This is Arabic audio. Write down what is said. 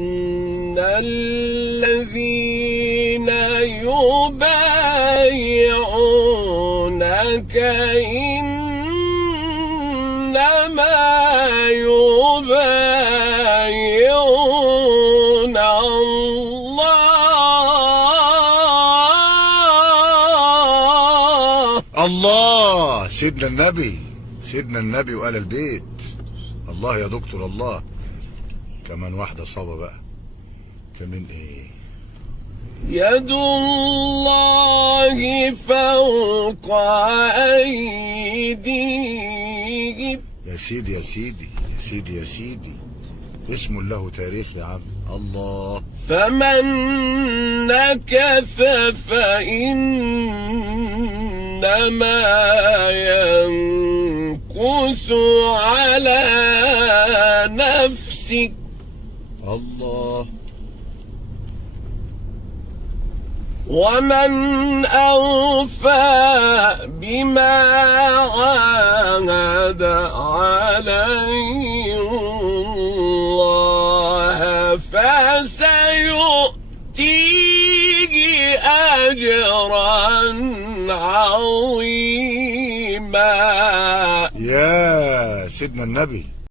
إن الذين يبايعونك إنما يبايعون الله. سيدنا النبي، سيدنا النبي وآل البيت. الله يا دكتور الله. كمان واحدة صعبة بقى. كمان ايه؟ يد الله فوق أيديهم. يا سيدي يا سيدي يا سيدي يا سيدي، اسم له تاريخ يا عم. الله. فمن نكث فإنما ينكث على نفسه. الله. ومن أوفى بما عاهد عليه الله فسيؤتيه أجرا عظيما. يا سيدنا النبي.